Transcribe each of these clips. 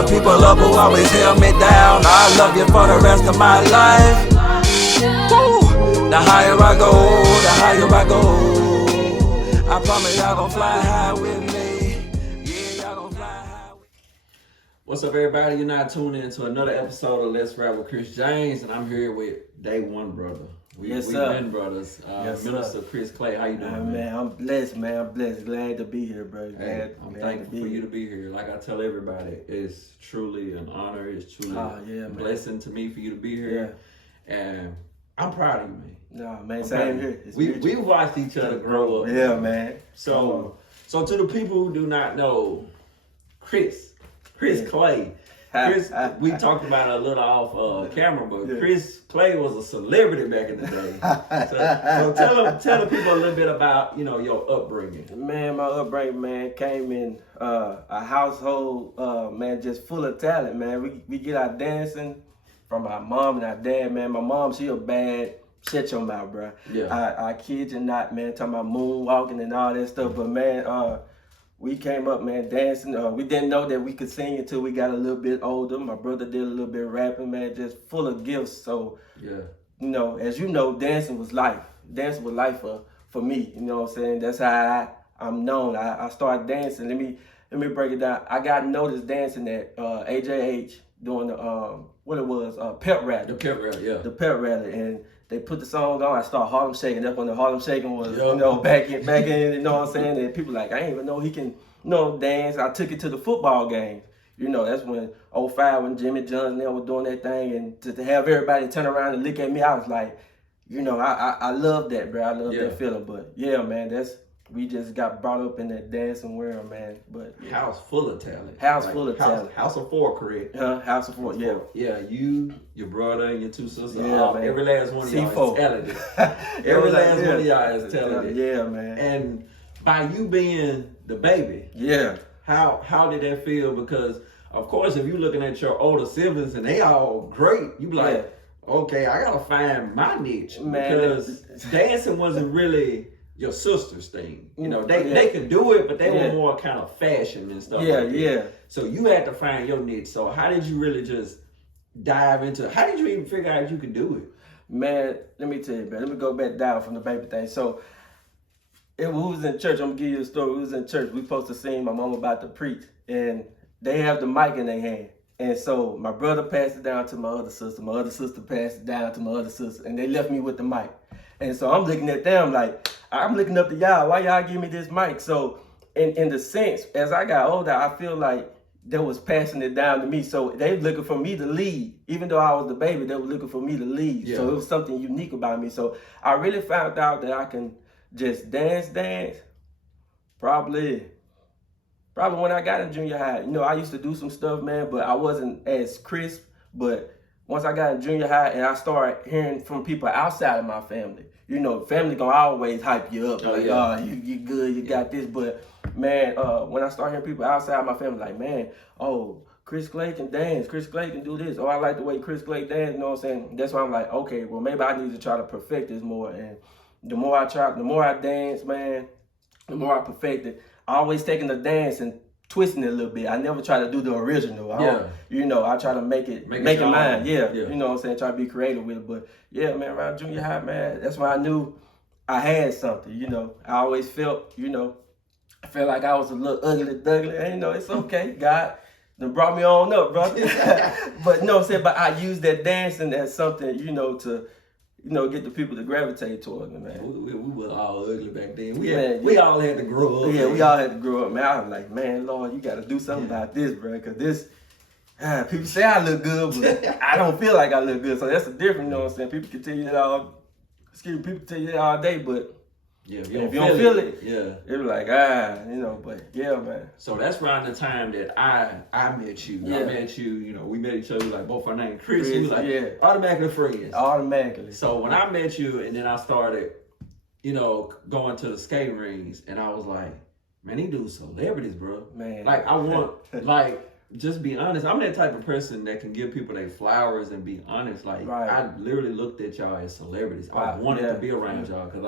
the people up who always held me down. I love you for the rest of my life. Woo. The higher I go, the higher I go. I promise y'all gon' fly high with me. Yeah, y'all gon' fly high with me. What's up, everybody? You're now tuning into another episode of Let's Rap with Kris Jamez, and I'm here with Day One brother. We been brothers. Minister Chris Clay, how you doing, man? I'm blessed, man. I'm blessed. Glad to be here, bro. I'm thankful for you to be here. Like I tell everybody, it's truly an honor. It's truly a blessing to me for you to be here. Yeah. And I'm proud of you, man. No, man, same here. We watched each other grow up. Yeah, man. So to the people who do not know, Chris Clay. Chris, we talked about it a little off camera, but Chris Clay was a celebrity back in the day. So tell the people a little bit about, your upbringing. Man, my upbringing, man, came in a household, man, just full of talent, man. We get our dancing from our mom and our dad, man. My mom, she a bad, shut your mouth, bro. Yeah. I kid you not, man, talking about moonwalking and all that stuff, but man, we came up, man, dancing. We didn't know that we could sing until we got a little bit older. My brother did a little bit of rapping, man, just full of gifts. So, as you know, dancing was life. Dancing was life for me, you know what I'm saying? That's how I'm known. I started dancing. Let me break it down. I got noticed dancing at AJH doing the, pep rally. The pep rally, yeah. The pep rally, and they put the song on. I started Harlem Shaking. That's when the Harlem Shaking was, back in, you know what I'm saying? And people like, I ain't even know he can, dance. I took it to the football games. That's when 05, when Jimmy Johnson was doing that thing, and to have everybody turn around and look at me, I was like, I love that, bro. I love that feeling. But yeah, man, we just got brought up in that dancing world, man. But house full of talent. House full of talent. House of four, correct? House of four, yeah. Yeah, you, your brother, and your two sisters. Yeah, man. Every last one of y'all is talented. Every last one of y'all is talented. Yeah, man. And by you being the baby, how did that feel? Because of course, if you're looking at your older siblings and they all great, you be like, okay, I gotta find my niche, man. Because dancing wasn't really your sister's thing. They could do it, but they were more kind of fashion and stuff. So you had to find your niche. So how did you really just dive into it? How did you even figure out you could do it? Man, let me tell you, man. Let me go back down from the baby thing. So we was in church. I'm gonna give you a story. We was in church. We supposed to sing. My mom about to preach, and they have the mic in their hand. And so my brother passed it down to my other sister. My other sister passed it down to my other sister, and they left me with the mic. And so I'm looking at them like, I'm looking up to y'all. Why y'all give me this mic? So in the sense, as I got older, I feel like they was passing it down to me. So they were looking for me to lead. Even though I was the baby, they were looking for me to lead. Yeah. So it was something unique about me. So I really found out that I can just dance. Probably when I got in junior high. I used to do some stuff, man, but I wasn't as crisp. But once I got in junior high and I started hearing from people outside of my family, family gonna always hype you up. You good, you got this. But man, when I started hearing people outside my family, like, man, Chris Clay can dance. Chris Clay can do this. I like the way Chris Clay dance. You know what I'm saying? That's why I'm like, okay, well, maybe I need to try to perfect this more. And the more I dance, man, the more I perfect it. I always taking the dance and twisting it a little bit. I never try to do the original. I try to make it mine. Yeah. You know what I'm saying? Try to be creative with it. But yeah, man, around junior high, man, that's when I knew I had something. I always felt, I felt like I was a little ugly. And, it's okay. God done brought me on up, brother. But you know what I'm saying? But I used that dancing as something, to get the people to gravitate toward me, man. We were all ugly back then. We all had to grow up. Yeah, we all had to grow up, man. I was like, man, Lord, you got to do something about this, bro. Because this, people say I look good, but I don't feel like I look good. So that's the difference, you know what I'm saying? People can tell you that all day, but if you don't feel it, it be like, but yeah, man. So that's around the time that I met you. I met you, we met each other, like both our names Chris. He was like, automatically friends. Automatically. So when I met you and then I started, going to the skating rings, and I was like, man, these dudes celebrities, bro. Man. Like, I want, just be honest. I'm that type of person that can give people their flowers and be honest. Like, I literally looked at y'all as celebrities. I wanted to be around y'all because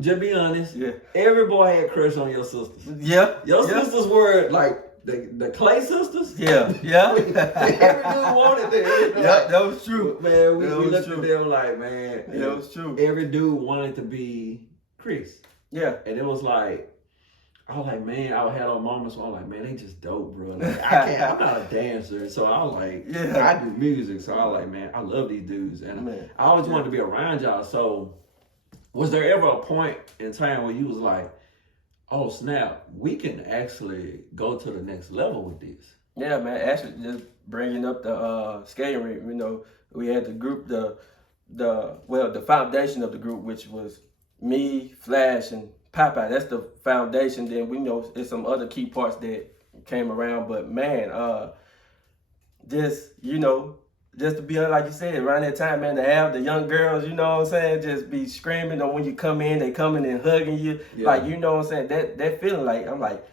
just be honest. Yeah. Every boy had a crush on your sisters. Yeah. Your sisters were like the Clay sisters. Yeah. Every dude wanted them. You know, Yeah, that was true. Man, we was looked true. at them like, man. Yeah, that was true. Every dude wanted to be Kris. Yeah. And it was like, I was like, man, I had on moments where I'm like, man, they just dope, bro. Like, I'm not a dancer. So I was like, I do music. So I was like, man, I love these dudes. And I always wanted to be around y'all. So was there ever a point in time where you was like, oh, snap, we can actually go to the next level with this? Yeah, man. Actually, just bringing up the skating rink, you know, we had the group, the foundation of the group, which was me, Flash, and Popeye. That's the foundation. Then we know there's some other key parts that came around. But man, just, you know, just to be like you said, around that time, man, to have the young girls, you know what I'm saying, just be screaming, or when you come in, they coming and hugging you. Yeah. Like, you know what I'm saying, that feeling, like, I'm like,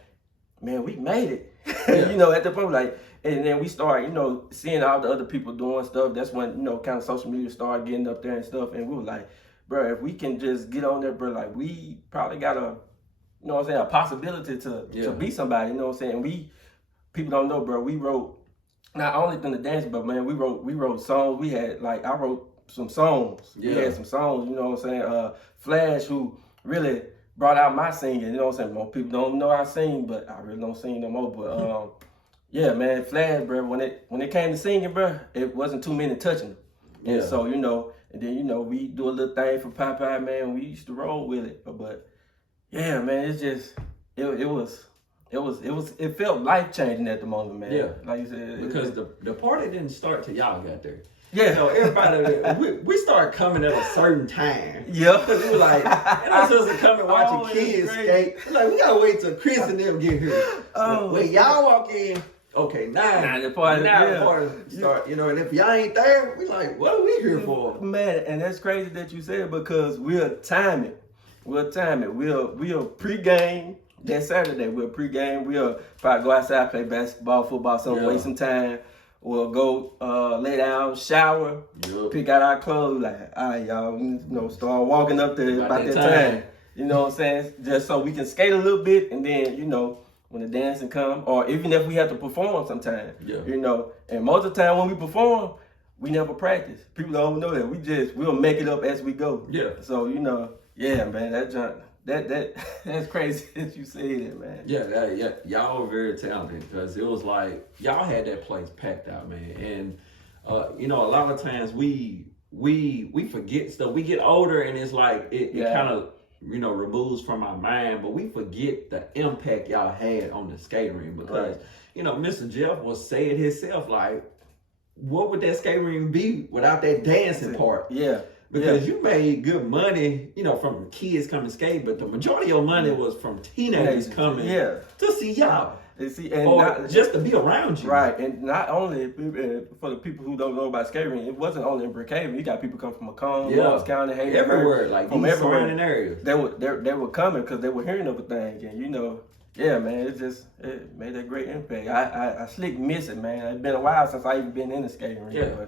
man, we made it. You know, at the point, like, and then we start, you know, seeing all the other people doing stuff. That's when, you know, kind of social media started getting up there and stuff. And we were like, bro, if we can just get on there, bro, like, we probably got a, you know what I'm saying, a possibility to be somebody, you know what I'm saying. People don't know, bro, we wrote, not only through the dance, but man, we wrote songs. We had, like, I wrote some songs. Yeah. We had some songs, you know what I'm saying. Flash, who really brought out my singing, you know what I'm saying. Most people don't know I sing, but I really don't sing no more. But yeah, man, Flash, bro, when it came to singing, bro, it wasn't too many touching him. And so, you know, and then, you know, we do a little thing for Popeye, man. We used to roll with it. But yeah, man, it's just, it felt life-changing at the moment, man. Yeah. Like you said. Because the party didn't start till y'all got there. Yeah. So everybody, we started coming at a certain time. Yeah. Because it was like, and us supposed to come and watching kids skate. Like, we got to wait till Kris and them get here. When y'all walk in, okay, now the party start, you know, and if y'all ain't there, we like, what are we here for? Man, and that's crazy that you said, because we'll time it. We'll pregame that Saturday. We'll pregame. We'll probably go outside, play basketball, football, something, waste some time. We'll go lay down, shower, pick out our clothes, like, all right, y'all, you know, start walking up there about that time. You know what I'm saying? Just so we can skate a little bit, and then, you know, when the dancing come, or even if we have to perform sometime, you know. And most of the time when we perform, we never practice. People don't know that. We'll make it up as we go. Yeah. So, you know, yeah, man, that's crazy that you say that, man. Yeah, y'all were very talented, because it was like, y'all had that place packed out, man. And, you know, a lot of times we forget stuff. We get older, and it's like, it kind of, you know, removes from our mind, but we forget the impact y'all had on the skating ring, because, you know, Mr. Jeff was saying himself, like, what would that skating ring be without that dancing part? Yeah. Because you made good money, you know, from kids coming skate, but the majority of your money was from teenagers coming to see y'all. And just to be around you. Right, and not only for the people who don't know about skating, it wasn't only in Brookhaven. You got people come from Macomb, Lawrence County, Hayes, everywhere, like from these surrounding areas. They were coming because they were hearing of a thing, and you know, yeah, man, it made a great impact. I slick miss it, man. It's been a while since I even been in the skating rink. Yeah,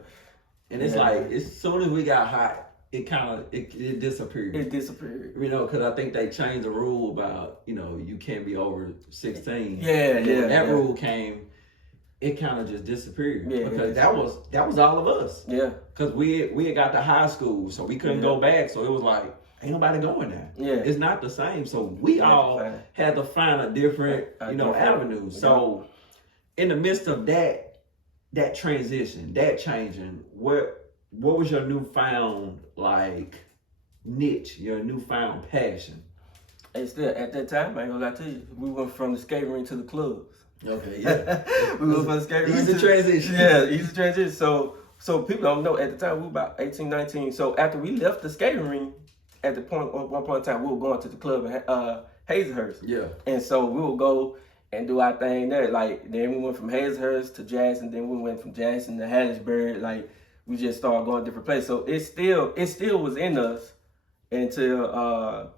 and it's like, as soon as we got hot, it kind of it disappeared. It disappeared. You know, because I think they changed the rule about, you know, you can't be over 16. When that rule came, it kind of just disappeared. Yeah, because that was all of us. Yeah. Because we had got to high school, so we couldn't go back. So it was like, ain't nobody going there. Yeah. It's not the same. So we all had to find a different, you know, avenue. So in the midst of that transition, that changing, what was your newfound, like, niche, your newfound passion? And still, at that time, I ain't gonna lie to you, we went from the skating rink to the clubs. Okay, yeah. We went from the skating rink to transition. Yeah, easy transition. So people don't know, at the time, we were about 18, 19. So after we left the skating rink, at one point in time, we were going to the club in Hazlehurst. Yeah. And so we would go and do our thing there. Like, then we went from Hazlehurst to Jackson, then we went from Jackson to Hattiesburg. Like, we just started going different places. So it still was in us until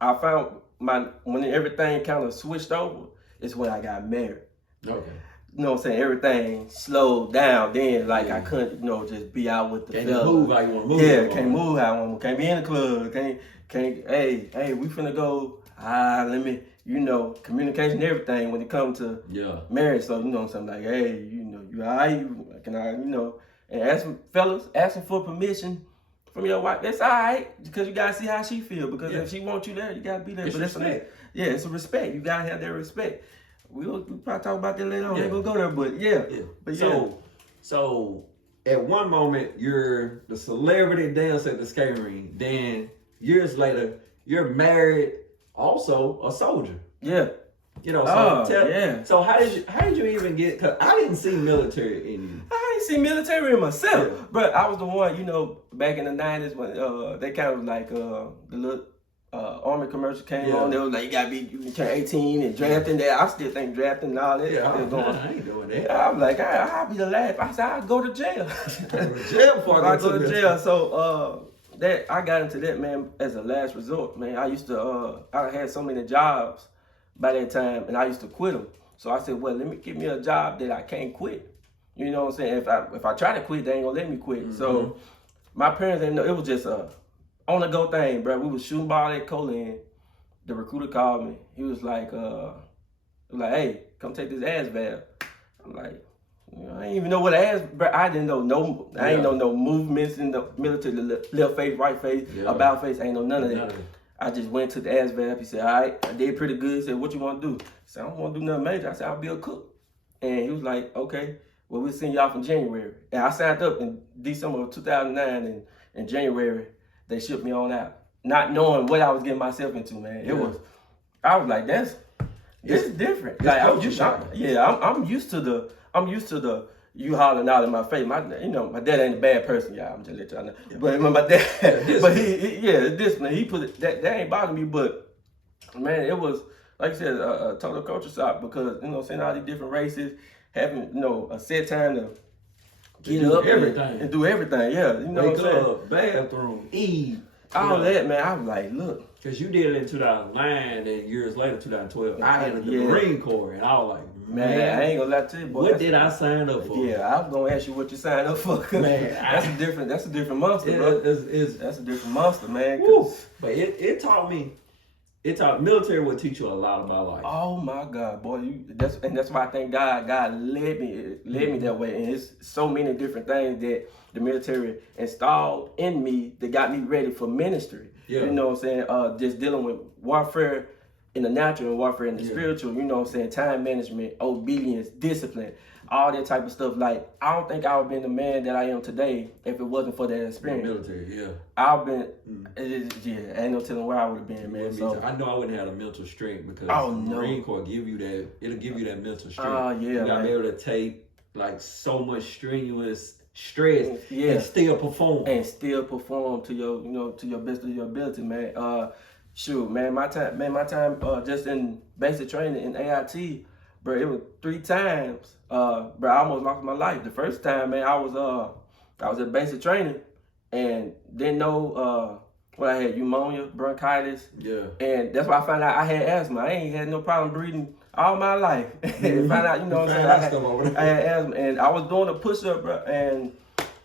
I found when everything kind of switched over, is when I got married. Okay. You know what I'm saying? Everything slowed down then. Like, I couldn't, you know, just be out with the fella. Can't move how you want to move. Yeah, can't move how I want to move. Can't be in the club. Can't, hey, we finna go. Let me you know, communication, everything when it comes to marriage. So, you know, something like, hey, you know, you all right? Can I, you know, and asking for permission from your wife, that's all right, because you gotta see how she feel. Because if she wants you there, you gotta be there. It's respect. It's a respect. You gotta have that respect. We'll probably talk about that later on. We're gonna go there, but But So at one moment you're the celebrity dance at the skating rink. Then years later you're married, also a soldier. Yeah. You know, so how did you even get? Cause I didn't see military in you. I ain't see military in myself, but I was the one, you know, back in the 90s when they kind of like the little Army commercial came on. They was like, you turn 18 and drafting that. I still think drafting and all that. I ain't doing that. I was like, I'll be the last. I said, I'll go to jail. Jail before I go to jail. So that I got into that, man, as a last resort, man. I used to I had so many jobs by that time, and I used to quit them. So I said, well, let me give me a job that I can't quit. You know what I'm saying? If I try to quit, they ain't gonna let me quit. Mm-hmm. So my parents didn't know. It was just a on the go thing, bro. We was shooting ball at Colin. The recruiter called me. He was like, hey, come take this ass valve. I'm like, you know, I didn't even know what ass, bro. I didn't know I ain't know no movements in the military, left face, right face, about face. I ain't know none of that. I just went to the ass valve. He said, all right, I did pretty good. He said, what you want to do? I said, I don't want to do nothing major. I said, I'll be a cook. And he was like, okay, well, we'll send you off in January. And I signed up in December of 2009, and in January, they shipped me on out. Not knowing what I was getting myself into, man. I was like, this is different. Like, I'm used to the you hollering out in my face. My dad ain't a bad person, y'all. I'm just letting y'all know. Yeah. But my dad, but this man, he put it, that ain't bothering me. But man, it was like I said, a total culture shock because seeing all these different races, having a set time to get up and do everything. Yeah, wake up, bathroom, eat, all that, man. I was like, look. Because you did it in 2009, and years later, 2012, I entered the Marine Corps, and I was like, man, I ain't gonna lie to you, boy. What did I sign up for? Yeah, I was gonna ask you what you signed up for. Man, that's a different monster, bro. That's a different monster, man. But it taught me. Military will teach you a lot about life. Oh my God, boy! That's why I think God led me that way, and it's so many different things that the military installed in me that got me ready for ministry. Yeah. You know what I'm saying? Just dealing with warfare in the natural and warfare in the spiritual. You know what I'm saying? Time management, obedience, discipline, all that type of stuff. Like, I don't think I would have been the man that I am today if it wasn't for that experience. Military, I've been, ain't no telling where I would have been, man. So I know I wouldn't have the mental strength because the Marine Corps give you that. It'll give you that mental strength. You gotta be able to take like so much strenuous stress and still perform. And still perform to your, to your best of your ability, man. My time just in basic training in AIT, bro, it was 3 times. Bro, I almost lost my life. The first time, man, I was at basic training and didn't know what I had, pneumonia, bronchitis. Yeah. And that's why I found out I had asthma. I ain't had no problem breathing all my life. And found out, I had asthma. And I was doing a push-up, bro, and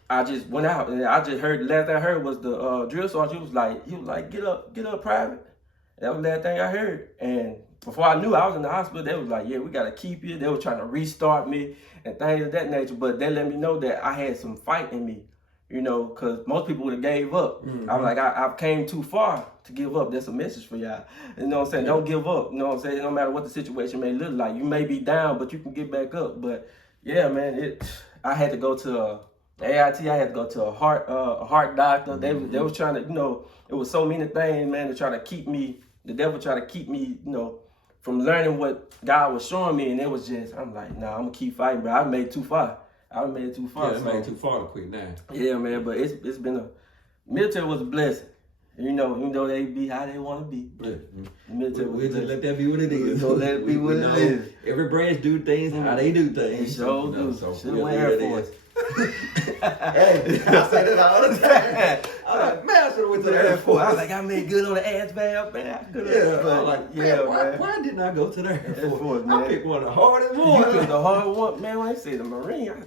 I just went out and I just heard, the last thing I heard was the drill sergeant. He was like, get up, private. That was the last thing I heard. And before I knew, I was in the hospital. They was like, yeah, we got to keep you. They were trying to restart me and things of that nature. But they let me know that I had some fight in me, because most people would have gave up. Mm-hmm. I was like, I've came too far to give up. That's a message for y'all. You know what I'm saying? Yeah. Don't give up. You know what I'm saying? No matter what the situation may look like. You may be down, but you can get back up. But yeah, man, I had to go to AIT. I had to go to a heart doctor. Mm-hmm. They was trying to, it was so many things, man, to try to keep me. The devil tried to keep me, from learning what God was showing me, and it was just, I'm like, nah, I'm gonna keep fighting, bro. I made it too far. Yeah, I made too far to quit now. Yeah, man, but it's been military was a blessing. Even though they be how they want to be. Military we just let that be what it is. So let it be what it is. Every branch do things how they do things. Sure do. Should have went Air Force. Hey, I say that all the time. I'm like, man, I should have went to the Air Force. I was like, I made good on the ass valve, man. Why didn't I go to the Air Force, man? I picked one of the hardest ones. You picked the hard one, man. When they say the Marine,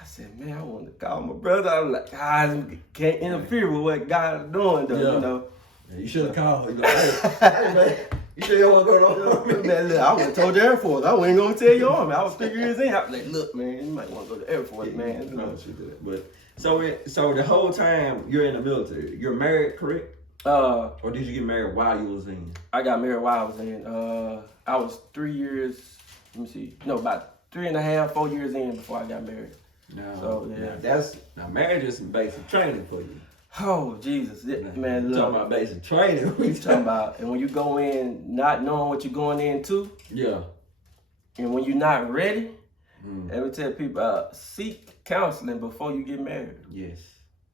I said, man, I want to call my brother. I'm like, I can't interfere with what God is doing, though, Yeah, you should have called. Hey, man, You sure you want to go to the Army? Man, look, I would have told the Air Force. I wasn't going to tell you Army. I was 3 years in. I was like, look, man, you might want to go to the Air Force, man. No, she did. But so the whole time you're in the military, you're married, correct? Or did you get married while you was in? I got married while I was in. I was 3 years. Let me see. No, about 3.5, 4 years in before I got married. No, so yeah, now marriage is some basic training for you. Oh Jesus, man! Look, talking about basic training. We talking about, and when you go in not knowing what you're going into, yeah, and when you're not ready, I would tell people seek counseling before you get married. Yes,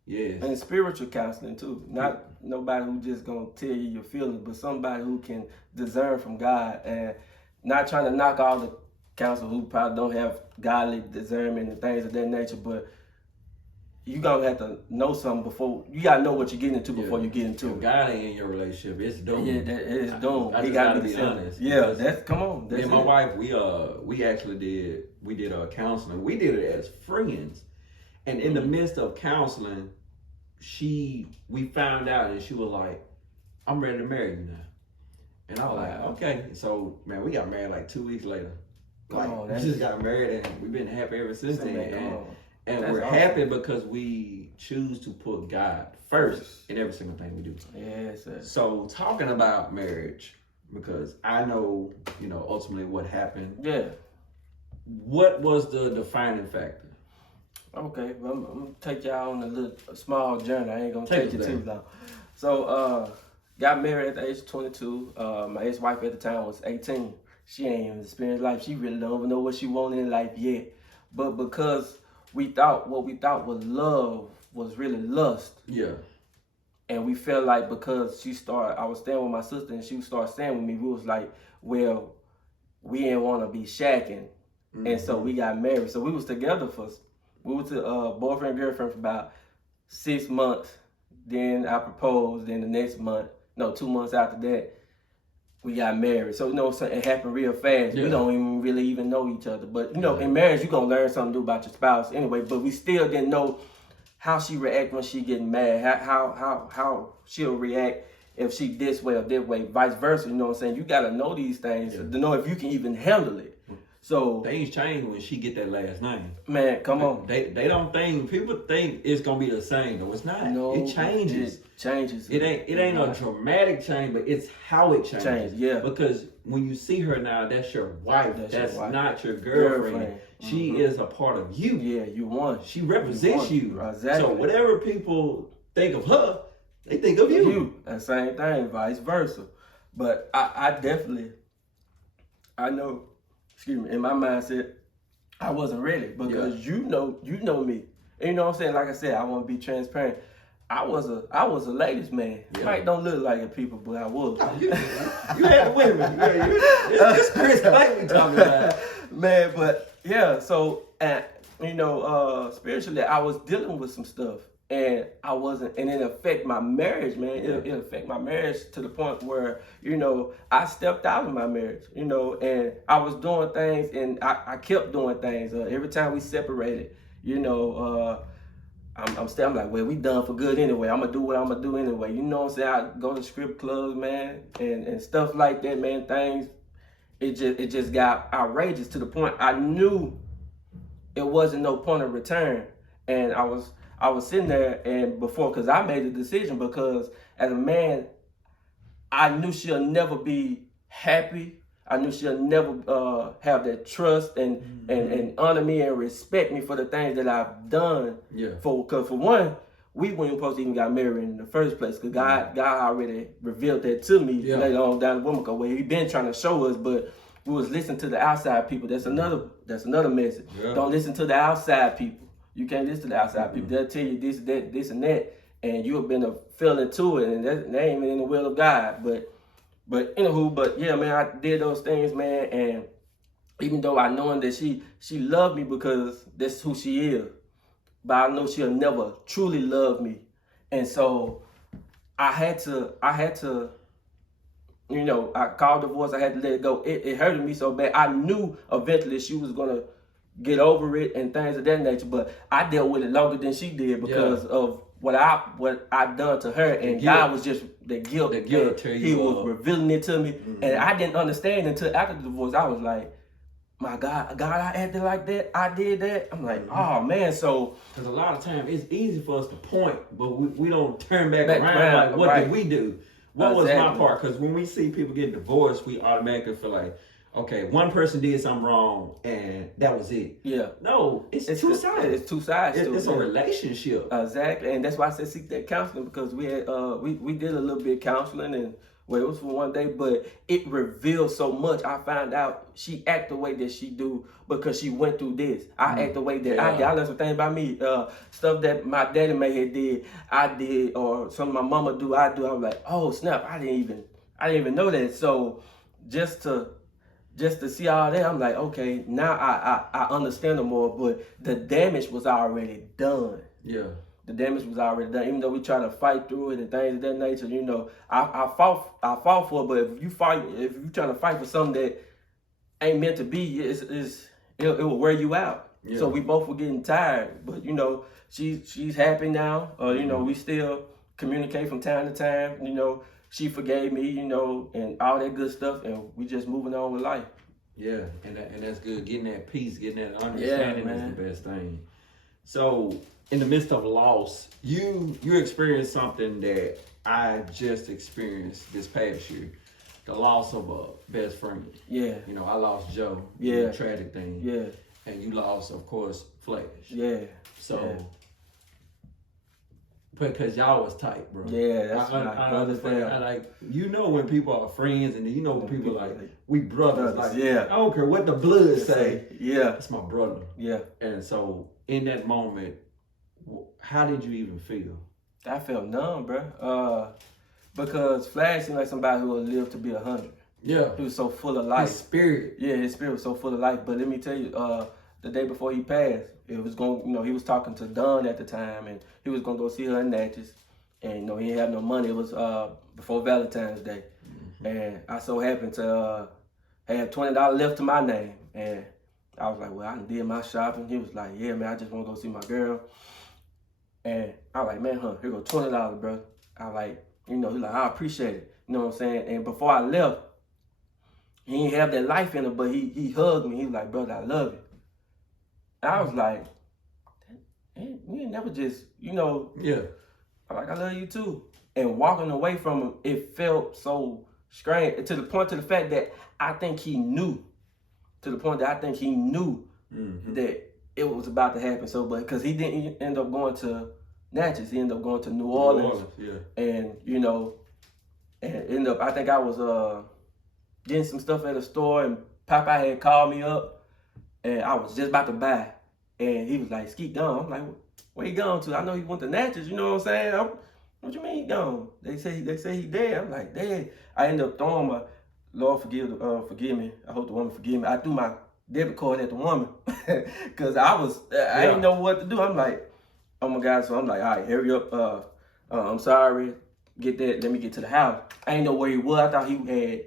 yes, and spiritual counseling too. Not nobody who just gonna tell you your feelings, but somebody who can discern from God and not trying to knock all the counselors who probably don't have godly discernment and things of that nature, but you gonna have to know something before. You gotta know what you're getting into before you get into it. If God ain't in your relationship, it's doomed. Yeah, it's doomed. I just gotta be honest. Yeah, come on. Me and my wife, we actually did counseling. We did it as friends, and in the midst of counseling, we found out, and she was like, "I'm ready to marry you now," and I was like, "Okay." So man, we got married like 2 weeks later. We just got married, and we've been happy ever since then. And we're happy because we choose to put God first in every single thing we do. Yes, sir. So talking about marriage, because I know, ultimately what happened. Yeah. What was the defining factor? Okay, well, I'm gonna take y'all on a small journey. I ain't gonna take you too long. So, got married at the age of 22. My ex-wife at the time was 18. She ain't even experienced life. She really don't even know what she wanted in life yet. But because what we thought was love was really lust. Yeah. And we felt like because I was staying with my sister and she started staying with me, we was like, well, we didn't want to be shacking. And so we got married. So we was together we were boyfriend and girlfriend for about 6 months. Then I proposed. Then the next month, 2 months after that, we got married. So, it happened real fast. Yeah. We don't really even know each other. But, in marriage, you're going to learn something new about your spouse anyway. But we still didn't know how she react when she getting mad, how she'll react if she this way or that way, vice versa. You know what I'm saying? You got to know these things to know if you can even handle it. So things change when she get that last name. Man, come on. They don't think, people think it's gonna be the same. No, it's not. No, it changes. It changes. It ain't a dramatic change, but it's how it changes. Yeah. Because when you see her now, that's your wife. That's your wife. Not your girlfriend. She is a part of you. Yeah, you want. She represents you. Exactly. So whatever people think of her, they think of you. That same thing, vice versa. But I definitely, I know. Excuse me, in my mindset, I wasn't ready because you know me. And you know what I'm saying? Like I said, I want to be transparent. I was a ladies' man. Yeah. Might don't look like it, people, but I was. Oh, you had the women. This Kris Clay we talking about. Man, but yeah, so spiritually I was dealing with some stuff. And I wasn't, and it affected my marriage, man. It affected my marriage to the point where, I stepped out of my marriage, and I was doing things, and I kept doing things. Every time we separated, I'm like, well, we done for good anyway. I'm gonna do what I'm gonna do anyway. You know what I'm saying? I go to strip clubs, man, and stuff like that, man. Things, it just got outrageous to the point I knew it wasn't no point of return, and I was sitting there because I made a decision because as a man, I knew she'll never be happy. I knew she'll never have that trust and honor me and respect me for the things that I've done. Yeah. Because for one, we weren't supposed to even got married in the first place because God already revealed that to me later on down the woman. Because He been trying to show us, but we was listening to the outside people. That's another message. Yeah. Don't listen to the outside people. You can't listen to the outside people. They'll tell you this, that, this, and that, and you have been feeling to it, and that ain't even in the will of God. But yeah, man, I did those things, man, and even though I knowing that she loved me because that's who she is, but I know she'll never truly love me, and so I had to, I called divorce. I had to let it go. It hurted me so bad. I knew eventually she was gonna get over it and things of that nature, but I dealt with it longer than she did because of what I done to her, and God was just the guilt. He was revealing it to me, and I didn't understand until after the divorce. I was like, my God, I acted like that. I did that. I'm like, oh man. So because a lot of times it's easy for us to point, but we don't turn back around. Like, what did we do? What was my part? Because when we see people get divorced, we automatically feel like, okay, one person did something wrong and that was it. Yeah. No, it's two sides. It's two sides. It's a relationship. Exactly, and that's why I said seek that counseling, because we had we did a little bit of counseling, and well, it was for one day, but it revealed so much. I found out she act the way that she do because she went through this. I act the way that I did. I learned some things about me, stuff that my daddy may have did, I did, or something my mama do, I do. I was like, oh snap, I didn't even know that. So just to see all that, I'm like, okay, now I understand it more, but the damage was already done. Yeah. The damage was already done. Even though we try to fight through it and things of that nature, you know, I fought for it, but if you trying to fight for something that ain't meant to be, it will wear you out. Yeah. So we both were getting tired, but you know, she's happy now. You know, we still communicate from time to time, you know. She forgave me, you know, and all that good stuff, and we just moving on with life. Yeah, and that's good. Getting that peace, getting that understanding is the best thing. So, in the midst of loss, you experienced something that I just experienced this past year. The loss of a best friend. Yeah. You know, I lost Joe. Yeah. A tragic thing. Yeah. And you lost, of course, Flash. Yeah. So... because y'all was tight, bro. Yeah, that's I understand. I like, you know, when people are friends, and you know when people like, we brothers. Like, I don't care what the blood say. Yeah, that's my brother. Yeah. And so in that moment, how did you even feel? I felt numb, bro. Because Flash seemed like somebody who would live to be 100. Yeah. He was so full of life. His spirit. Yeah, his spirit was so full of life. But let me tell you, the day before he passed, it was going, you know, he was talking to Dawn at the time, and he was gonna go see her in Natchez, and you know, he didn't have no money. It was before Valentine's Day, and I so happened to have $20 left to my name, and I was like, well, I did my shopping. He was like, yeah, man, I just want to go see my girl, and I was like, man, here go $20, bro. I like, you know, he's like, I appreciate it, you know what I'm saying? And before I left, he didn't have that life in him, but he hugged me. He was like, brother, I love you. I was like, we ain't never just, you know. Yeah. Like, I love you too. And walking away from him, it felt so strange, to the fact that I think he knew. To the point that I think he knew that it was about to happen. So, but because he didn't end up going to Natchez, he ended up going to New Orleans. Yeah. And, you know, and I think I was getting some stuff at the store, and Popeye had called me up. And I was just about to buy, and he was like, "Skeet gone." I'm like, "Where he gone to?" I know he went to Natchez. You know what I'm saying? What you mean he gone? They say he dead. I'm like, dead. I ended up throwing my, Lord forgive me. I hope the woman forgive me. I threw my debit card at the woman because I didn't know what to do. I'm like, oh my God. So I'm like, all right, hurry up. I'm sorry. Get that. Let me get to the house. I didn't know where he was. I thought he had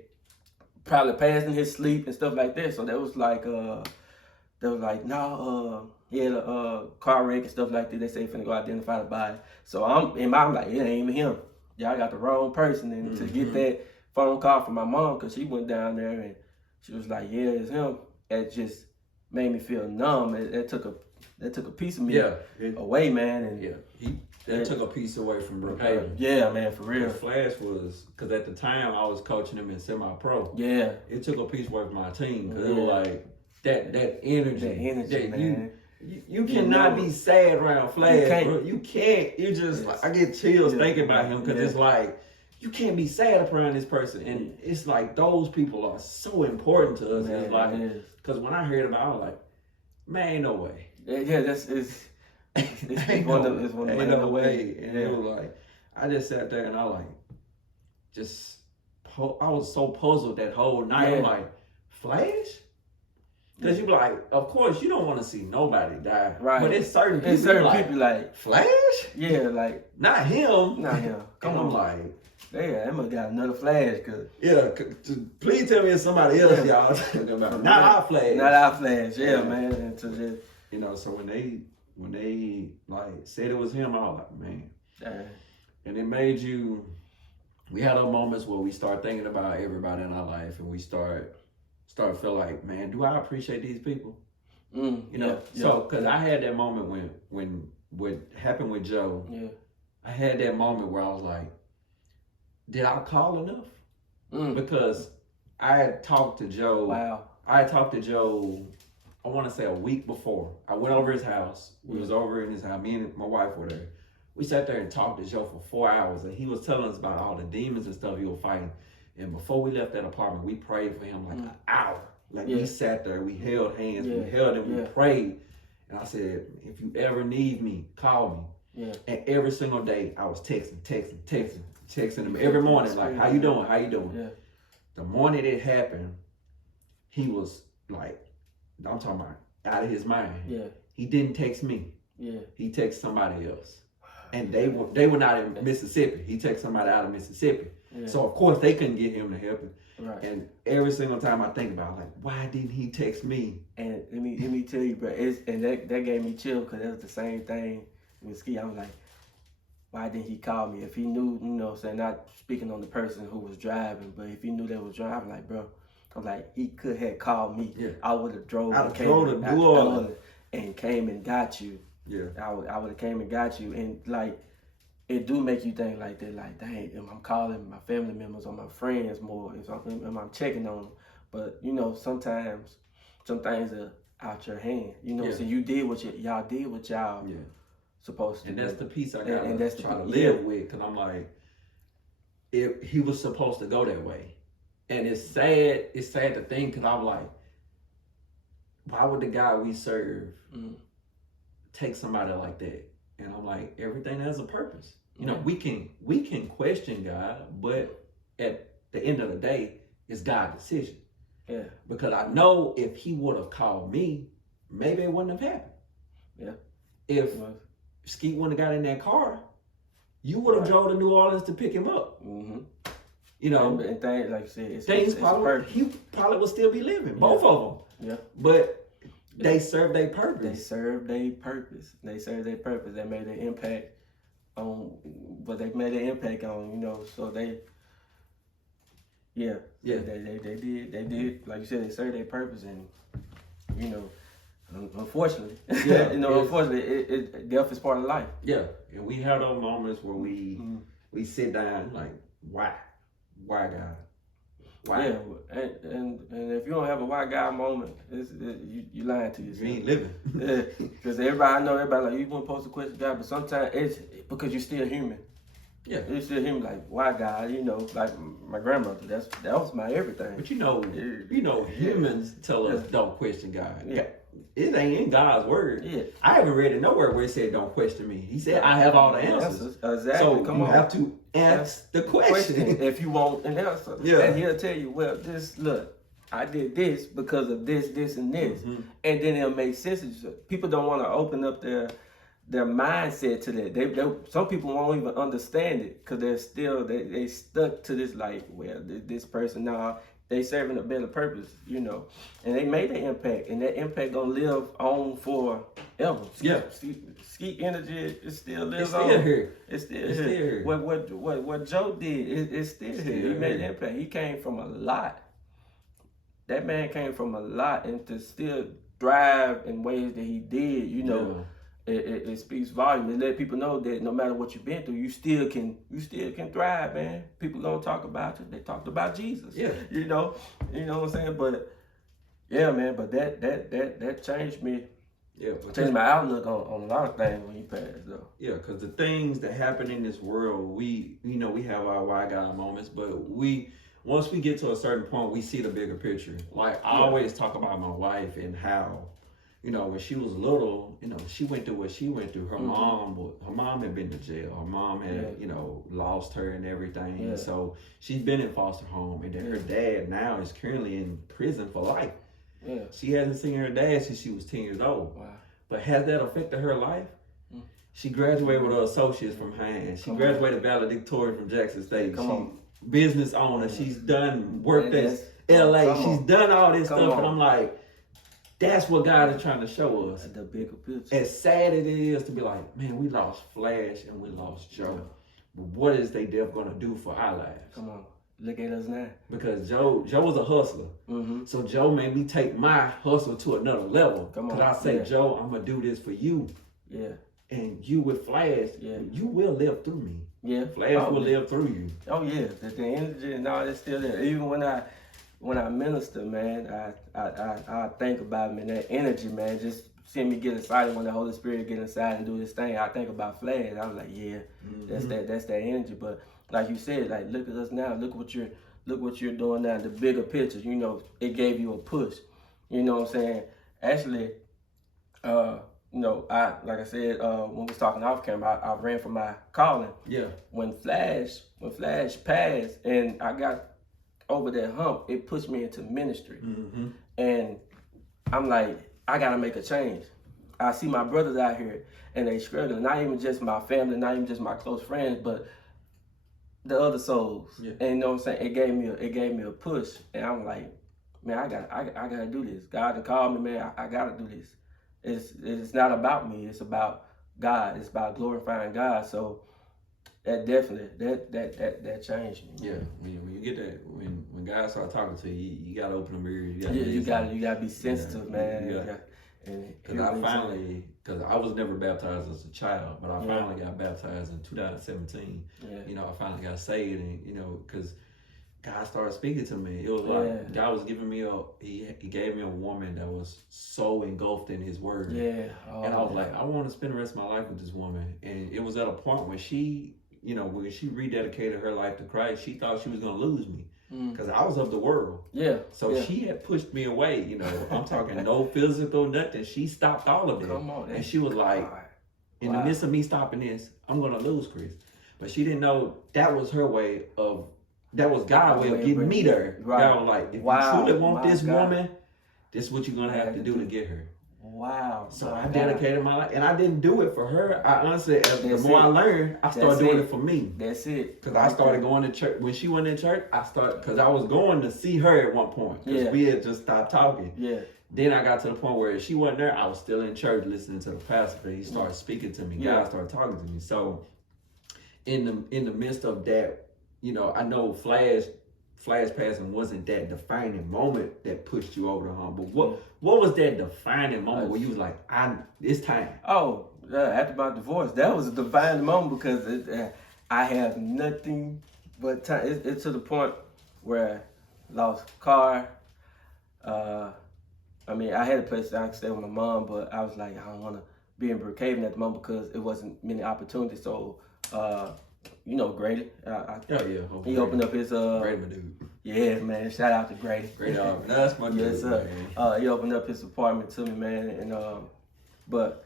probably passed in his sleep and stuff like that. So that was like, they was like, no, he had a car wreck and stuff like that. They say finna go identify the body. So I'm like, it ain't even him. Y'all got the wrong person. And to get that phone call from my mom, because she went down there and she was like, yeah, it's him. It just made me feel numb. That took a piece of me away, man. And that took a piece away from Brookhaven. Yeah, man, for real. Flash was, because at the time I was coaching him in semi-pro. Yeah. It took a piece away from my team, because it was like, that energy, man. You cannot be sad around Flash, bro. You can't. You just, like, I get chills thinking about him, because it's like, you can't be sad around this person. And it's like, those people are so important to us. Man, it's like, because when I heard about it, I was like, man, ain't no way. Yeah, it's one of the way. And it was like, I just sat there and I was so puzzled that whole night. I'm like, Flash? Because you be like, of course, you don't want to see nobody die. Right. But it's certain people like, Flash? Yeah, like. Not him. Come on. Like. Yeah, I must got another Flash. Please tell me it's somebody else, y'all talking about. Not our Flash. Not our Flash, man. And you know, so when they like said it was him, I was like, man. And it made you. We had our moments where we start thinking about everybody in our life, and we start feel like, man, do I appreciate these people? You know. So, because I had that moment when what happened with Joe. Yeah. I had that moment where I was like, did I call enough? Because I had talked to Joe. Wow. I had talked to Joe, I want to say a week before. I went over his house. We was over in his house. Me and my wife were there. We sat there and talked to Joe for 4 hours, and he was telling us about all the demons and stuff he was fighting. And before we left that apartment, we prayed for him like an hour. Like we sat there, we held hands, we held him, we prayed. And I said, if you ever need me, call me. And every single day, I was texting him every morning, like, how you doing? How you doing? The morning it happened, he was like, I'm talking about out of his mind. He didn't text me. He texted somebody else. And they were not in Mississippi. He texted somebody out of Mississippi. So of course they couldn't get him to help him. And every single time I think about it, like, why didn't he text me? And let me tell you, bro, that gave me chill, because that was the same thing with Ski. I was like, why didn't he call me? If he knew, you know, saying, not speaking on the person who was driving, but if he knew they was driving, like, bro, I'm like, he could have called me. I would have drove and came and got you. I would have came and got you. And like, it do make you think like that, like, dang, I'm calling my family members or my friends more, am I checking on them? But you know, sometimes some things are out your hand. You know, so you did what y'all did what y'all supposed to. And do. that's the piece I gotta try to live with, because I'm like, he was supposed to go that way. And it's sad to think, because I'm like, why would the God we serve take somebody like that? And I'm like, everything has a purpose. You know, we can question God, but at the end of the day, it's God's decision. Because I know if he would have called me, maybe it wouldn't have happened. If Skeet wouldn't have got in that car, you would have drove to New Orleans to pick him up. You know, and things, like you said, he probably would still be living, both of them. But they serve their purpose. They serve their purpose. They made an impact on what they made an impact on, you know. So they did, like you said, they served their purpose. And you know, unfortunately, unfortunately, death is part of life. And we have those moments where we sit down like, why God? Why? And if you don't have a why God moment, you lying to yourself. You ain't living. Because everybody like, you wouldn't post a question God, but sometimes it's because you're still human. You're still human. Like, why God? You know, like my grandmother. That was my everything. But you know, humans tell us don't question God. It ain't in God's word. I haven't read it nowhere where it said don't question me. He said I have all the answers. Exactly. So you have to ask the question if you want an answer. And he'll tell you, well, look, I did this because of this, this, and this. And then it'll make sense. People don't want to open up their mindset to that. Some people won't even understand it, because they're still they stuck to this, like, well, this person now. They serving a better purpose, you know, and they made an impact, and that impact gonna live on forever. Skeet energy, it still lives on. It's still here. What Joe did, it's still here. He made an impact. He came from a lot. That man came from a lot, and to still thrive in ways that he did, you know. It speaks volume. It let people know that no matter what you've been through, you still can thrive, man. People gonna talk about you. They talked about Jesus. You know what I'm saying? But yeah, man. But that changed me. Changed my outlook on a lot of things when he passed, though. Because the things that happen in this world, we have our why God moments, but once we get to a certain point, we see the bigger picture. Like, I always talk about my wife and how, you know, when she was little, you know, she went through what she went through. Her mom had been to jail. Her mom had, you know, lost her and everything. So she's been in foster home, and then her dad now is currently in prison for life. She hasn't seen her dad since she was 10 years old. But has that affected her life? She graduated with her associates from Hines. She graduated valedictorian from Jackson State. Business owner. She's done worked at LA. She's done all this stuff, and I'm like, That's what God is trying to show us. The bigger picture. As sad it is to be like, man, we lost Flash and we lost Joe. But what is they death gonna do for our lives? Come on, look at us now. Because Joe was a hustler. Mm-hmm. So Joe made me take my hustle to another level. Come on. Because I say, Joe, I'm gonna do this for you. Yeah. And you with Flash, you will live through me. Yeah. Flash will live through you. Oh yeah, the energy and all that's still there. Even when I minister, man, I think about it, man, that energy, man, just seeing me get excited when the Holy Spirit get inside and do this thing. I think about Flash. I was like, yeah, that's that energy. But like you said, like look at us now. Look what you're doing now. The bigger picture, you know, it gave you a push. You know what I'm saying? Actually, you know, like I said, when we was talking off camera, I ran for my calling. Yeah. When Flash passed and I got over that hump, it pushed me into ministry. Mm-hmm. And I'm like, I gotta make a change. I see my brothers out here and they struggling. Not even just my family, not even just my close friends, but the other souls. Yeah. And you know what I'm saying? It gave me a push. And I'm like, man, I gotta do this. God called me, man. I gotta do this. It's not about me. It's about God. It's about glorifying God. So that definitely that changed me. Yeah, when you get that, when God starts talking to you, you gotta open the ears. You gotta be sensitive, man. Because I was never baptized as a child, but I finally got baptized in 2017. Yeah. You know, I finally got saved, and you know, because God started speaking to me. It was like God was giving me he gave me a woman that was so engulfed in His word. Yeah. And I was like, I want to spend the rest of my life with this woman. And it was at a point when she, you know, when she rededicated her life to Christ, she thought she was gonna lose me because I was of the world. Yeah. So she had pushed me away. You know, I'm talking no physical, nothing. She stopped all of it. Come on, and she was like, in the midst of me stopping this, I'm gonna lose Kris. But she didn't know that was her way of. That was God's way of getting me there. Right. God was like, if you truly want this woman, this is what you're going to have to do to get her. Wow. So I dedicated my life. And I didn't do it for her. I honestly, the more I learned, I started doing it for me. That's it. Because I started going to church. When she went in church, because I was going to see her at one point. Because we had just stopped talking. Yeah. Then I got to the point where if she wasn't there, I was still in church listening to the pastor. He started speaking to me. God started talking to me. So in the midst of that, you know, I know Flash passing wasn't that defining moment that pushed you over the hump. But what was that defining moment where you was like, it's time? Oh, after my divorce, that was a defining moment because I have nothing but time. It's to the point where I lost car. I mean, I had a place that I could stay with my mom, but I was like, I don't want to be in Brookhaven at the moment because it wasn't many opportunities. So, you know Grady. He opened up his Grady, my dude. Yeah, man. Shout out to Grady. Grady, that's my dude. Yes, sir. He opened up his apartment to me, man, and but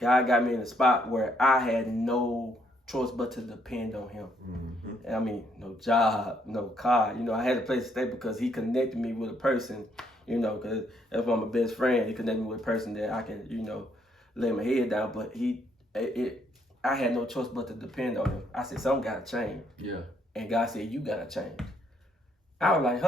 God got me in a spot where I had no choice but to depend on Him. Mm-hmm. I mean, no job, no car. You know, I had a place to stay because He connected me with a person. You know, because that's why my best friend. He connected me with a person that I can, you know, lay my head down. But I had no choice but to depend on Him. I said, something got to change. Yeah. And God said, you got to change. I was like,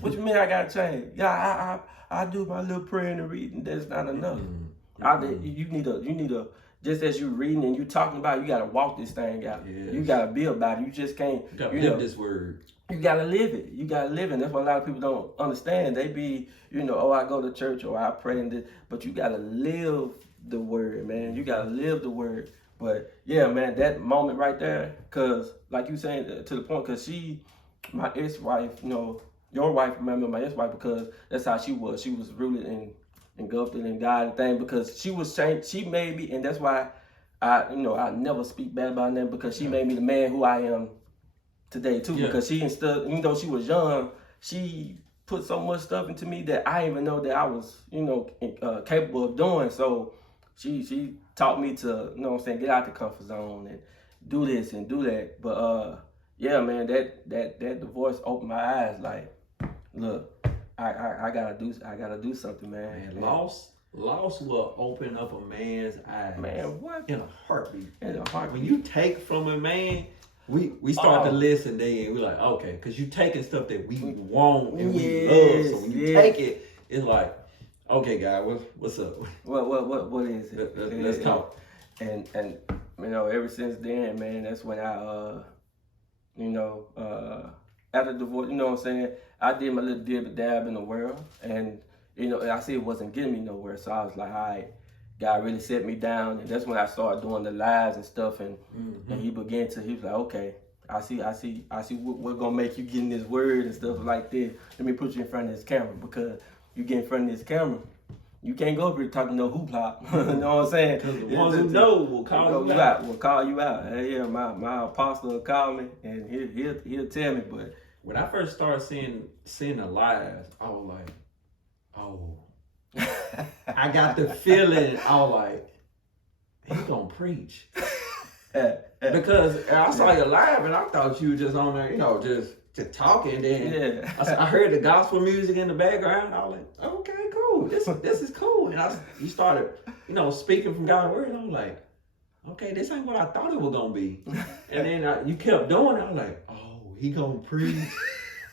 what you mean I got to change? Yeah, I do my little praying and reading. That's not enough. Mm-hmm. You need to, just as you reading and you talking about it, you got to walk this thing out. Yes. You got to be about it. You just can't. You got to live this word. You got to live it. You got to live it. And that's what a lot of people don't understand. They be, you know, I go to church or I pray, but you got to live the word, man. You got to live the word. But yeah, man, that moment right there, because like you saying, to the point, because my ex-wife, you know, your wife, remember my ex-wife, because that's how she was. She was rooted and engulfed in God and thing, because she was changed. She made me, and that's why I never speak bad about them, because she made me the man who I am today too. Yeah. Because she instilled, even though she was young, she put so much stuff into me that I didn't even know that I was, you know, capable of doing. So she taught me to, you know what I'm saying, get out the comfort zone and do this and do that. But yeah, man, that divorce opened my eyes. Like, look, I gotta do something, man. Loss will open up a man's eyes. Man, what? In a heartbeat. When you take from a man, we start to listen, then we're like, okay, because you taking stuff that we want and we love. So when you take it, it's like, Okay, guy, what's up? What is it? Let's talk. And you know, ever since then, man, that's when I after divorce, you know what I'm saying, I did my little dib dab in the world, and you know, I see it wasn't getting me nowhere, so I was like, all right, God really set me down, and that's when I started doing the lives and stuff, and he was like, okay, I see we're gonna make you get in this word and stuff like this. Let me put you in front of this camera, because you get in front of this camera, you can't go up here talking no hoopla. You know what I'm saying? Because the ones who know will call you out. Will call you out. Hey, yeah, my apostle will call me, and he'll tell me. But when I first started seeing the lives, I was like, oh. I got the feeling, I was like, he's gonna preach. Because I saw you live and I thought you were just on there, you know, just talking. Then I heard the gospel music in the background. I was like, okay, cool. This is cool. And you started, you know, speaking from God's word. And I was like, okay, this ain't what I thought it was gonna be. And then you kept doing it. I was like, oh, he gonna preach.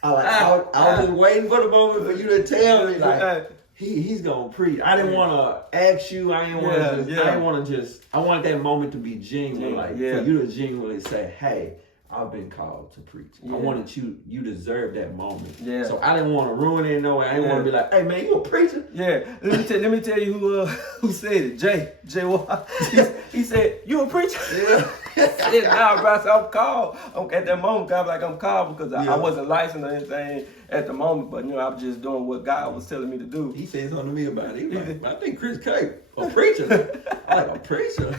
I was just waiting for the moment for you to tell me, like, he's gonna preach. I didn't want to ask you. I wanted that moment to be genuine, for you to genuinely say, "Hey, I've been called to preach." I wanted you deserve that moment. Yeah. So I didn't want to ruin it in no way. I didn't want to be like, "Hey man, you a preacher?" Yeah. Let me tell you who said it. Jay Watt. He said, "You a preacher?" Yeah. Nah, bro, so I'm called. At that moment, I'm called because I wasn't licensed or anything at the moment, but you know, I was just doing what God was telling me to do. He said something to me about it. He was like, I think Kris K, a preacher. I'm like, a preacher?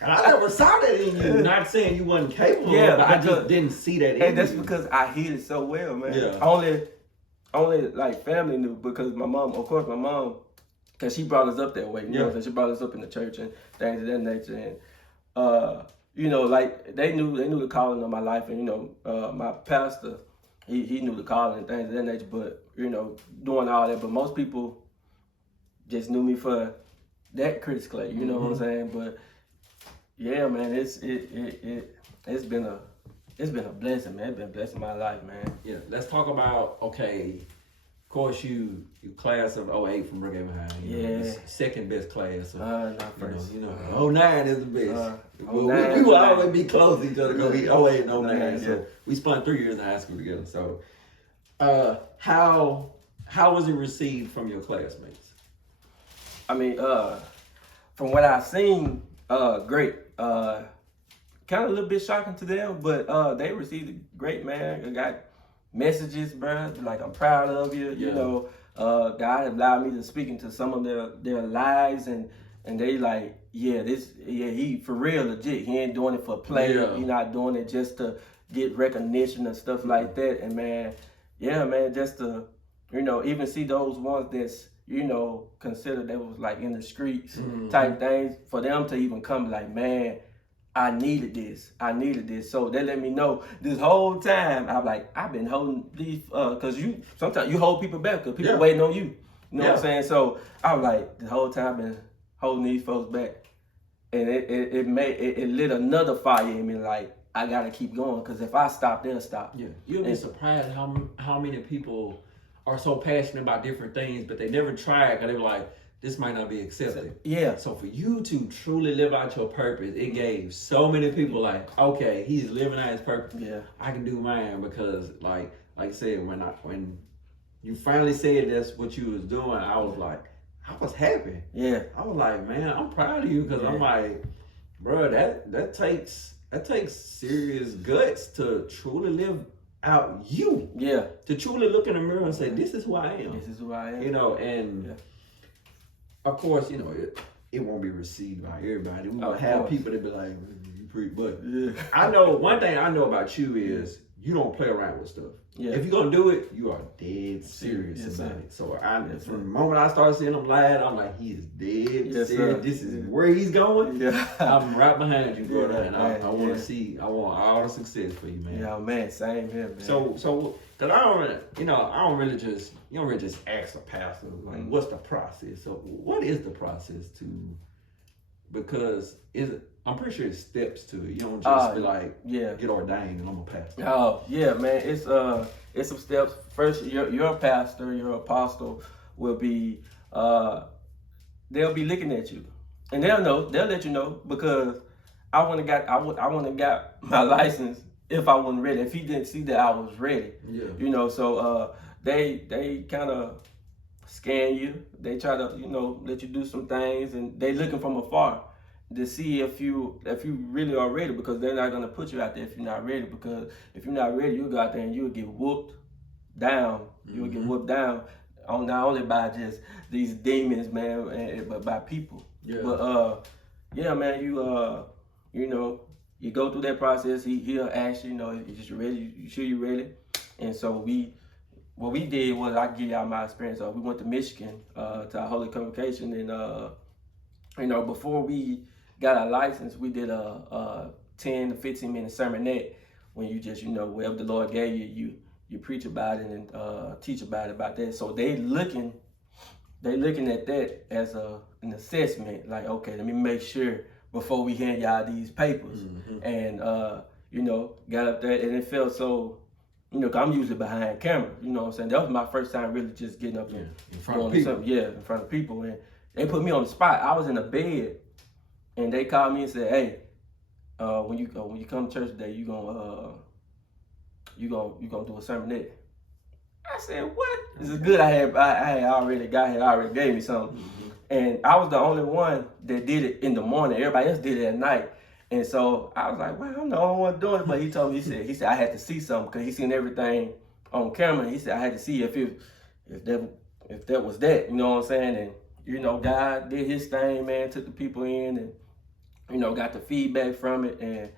And I never saw that in you. Not saying you wasn't capable, but I just didn't see that in you. And that's because I hid it so well, man. Yeah. Only like family knew, because my mom, because she brought us up that way, you know, so she brought us up in the church and things of that nature. And you know, like they knew the calling of my life, and you know, my pastor, he knew the calling and things of that nature. But you know, doing all that, but most people just knew me for that Kris Clay, you know what I'm saying? But yeah, man, it's been a blessing, man. It's been blessing my life, man. Yeah, let's talk about, okay, of course you class of 08 from Brookhaven High. You know, second best class. So, not first. You know, 09 is the best. We will always be close to each other because we 08 and 09. So we spent 3 years in high school together. So how was it received from your classmates? I mean, from what I've seen, great. Kind of a little bit shocking to them, but they received it great, man. I got messages, bro, like, I'm proud of you. You know, God allowed me to speak into some of their lives, and they like, he for real, legit. He ain't doing it for play. He not doing it just to get recognition and stuff like that. And man, just to, you know, even see those ones that's, you know, considered that was like in the streets type things, for them to even come like, man, I needed this. So they let me know this whole time. I'm like, I've been holding these, cause sometimes you hold people back because people waiting on you. You know what I'm saying? So I was like, the whole time I've been holding these folks back, and it lit another fire in me. Like, I gotta keep going, cause if I stop, they'll stop. Yeah, you'll be surprised how many people are so passionate about different things, but they never try it because they were like, this might not be accepted. Yeah. So for you to truly live out your purpose, it gave so many people like, okay, he's living out his purpose. Yeah. I can do mine, because like I said, when you finally said that's what you was doing, I was happy. Yeah. I was like, man, I'm proud of you, because I'm like, bro, that takes serious guts to truly live out you. Yeah. To truly look in the mirror and say, this is who I am. This is who I am. You know, and of course, you know, it won't be received by everybody. We will have people that be like, you pretty, but I know one thing I know about you is you don't play around with stuff. Yeah. If you're gonna do it, you are dead serious about it. So from the moment I started seeing him live, I'm like, he is dead serious. Sir. This is where he's going. Yeah. I'm right behind you, brother, and I want to see. I want all the success for you, man. Yeah, man, same here, man. So, cause you don't really just ask a pastor like, what's the process? So, what is the process to? Because I'm pretty sure it's steps to it. You don't just be like, get ordained and I'm a pastor. Oh yeah, man. It's some steps. First, your pastor, your apostle will be they'll be looking at you, and they'll let you know, because I wouldn't got my license if I wasn't ready. If he didn't see that I was ready, you know. So they kind of scan you. They try to let you do some things, and they looking from afar to see if you really are ready, because they're not gonna put you out there if you're not ready. Because if you're not ready, you'll go out there and you'll get whooped down. You'll get whooped down, not only by just these demons, man, but by people. Yeah. But yeah, man, you go through that process. He'll ask you, you ready? You sure you ready? And so what we did was, I give y'all my experience. We went to Michigan to our holy convocation, and before we got our license, we did a 10 to 15 minute sermonette, when you just whatever the Lord gave you preach about it and teach about that. So they looking at that as an assessment, like, okay, let me make sure before we hand y'all these papers. And got up there, and it felt so, cause I'm usually behind camera, you know what I'm saying? That was my first time really just getting up and in front of people. In front of people. And they put me on the spot. I was in a bed, and they called me and said, hey, when you come to church today, you gonna do a sermonette. I said, what? This is good. I already gave me something. And I was the only one that did it in the morning. Everybody else did it at night. And so I was like, well, I'm the only one doing it. But he told me, he said I had to see something, because he seen everything on camera. He said I had to see if that was that, you know what I'm saying? And God did his thing, man, took the people in, and got the feedback from it, and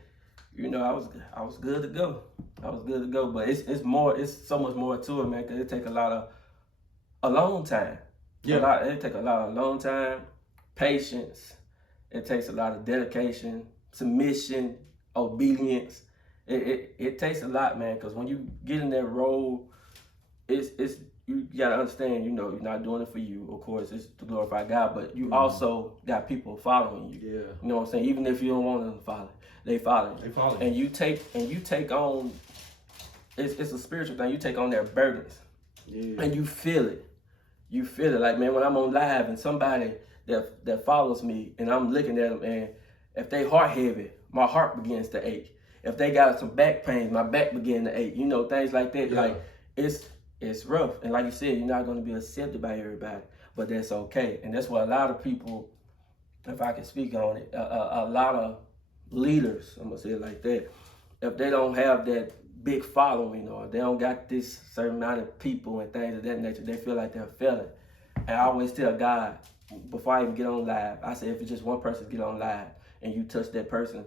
I was good to go. But it's so much more to it, man, because it take a long time. Yeah. It take a long time, patience. It takes a lot of dedication, submission, obedience. It takes a lot, man, because when you get in that role, it's you gotta understand, you're not doing it for you. Of course, it's to glorify God, but you also got people following you. Yeah. You know what I'm saying? Even if you don't want them to follow, they follow you. And you take on. It's a spiritual thing. You take on their burdens, and you feel it. You feel it, like, man, when I'm on live and somebody that follows me, and I'm looking at them, and if they heart heavy, my heart begins to ache. If they got some back pains, my back begin to ache. Things like that. Yeah. Like, it's rough, and like you said, you're not going to be accepted by everybody, but that's okay. And that's what a lot of people, if I can speak on it, a lot of leaders, I'm gonna say it like that, if they don't have that big following, or they don't got this certain amount of people and things of that nature, they feel like they're failing. And I always tell God, before I even get on live, I say, if it's just one person get on live and you touch that person,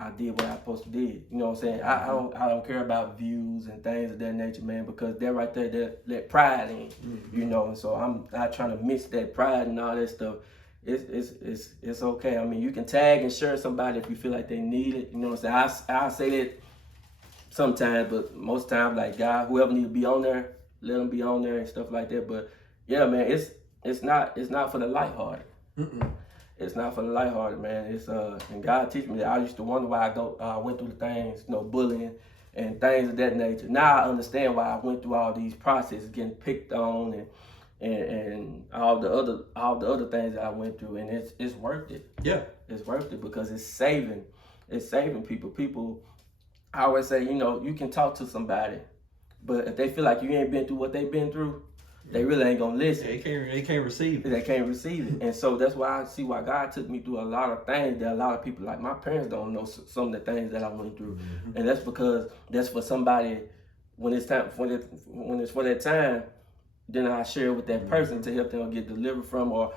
I did what I supposed to did. You know what I'm saying? I don't care about views and things of that nature, man, because they're right there, that pride in, and so I'm not trying to mix that pride and all that stuff. It's okay. I mean, you can tag and share somebody if you feel like they need it. You know what I'm saying? I say that sometimes, but most times, like, God, whoever need to be on there, let them be on there and stuff like that. But yeah, man, it's not for the lighthearted. It's not for the lighthearted, man. It's and God teach me that. I used to wonder why I went through the things, bullying and things of that nature. Now I understand why I went through all these processes, getting picked on and all the other things that I went through, and it's worth it. Yeah, it's worth it, because it's saving people. People, I always say, you can talk to somebody, but if they feel like you ain't been through what they've been through, they really ain't gonna listen. They can't receive it. They can't receive it. And so that's why I see why God took me through a lot of things that a lot of people, like my parents, don't know some of the things that I went through. And that's because that's for somebody, when it's time, when it's for that time, then I share with that person to help them get delivered from, or